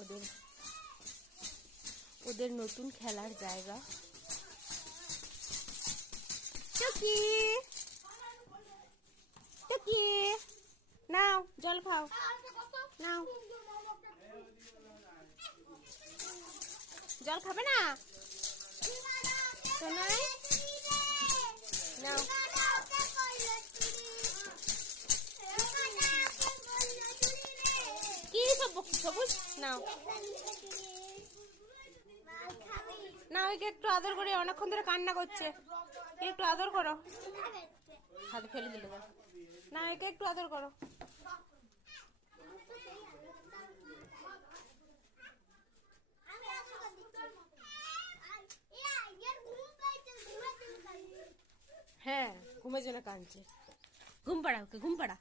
ওদের ওদের নতুন খেলার জায়গা। টুকি টুকি নাও জল খাও, নাও জল খাবে না সোনাই? নাও কি সবুজ নাও নাও, একে একটু আদর করে, অনেকক্ষণ ধরে কান্না করছে, একটু আদর করো। হাতে ফেলে দিলে না, একে একটু আদর করো। হ্যাঁ ঘুমের জন্য কাঁদছে, ঘুম পাড়া ওকে, ঘুম পাড়া।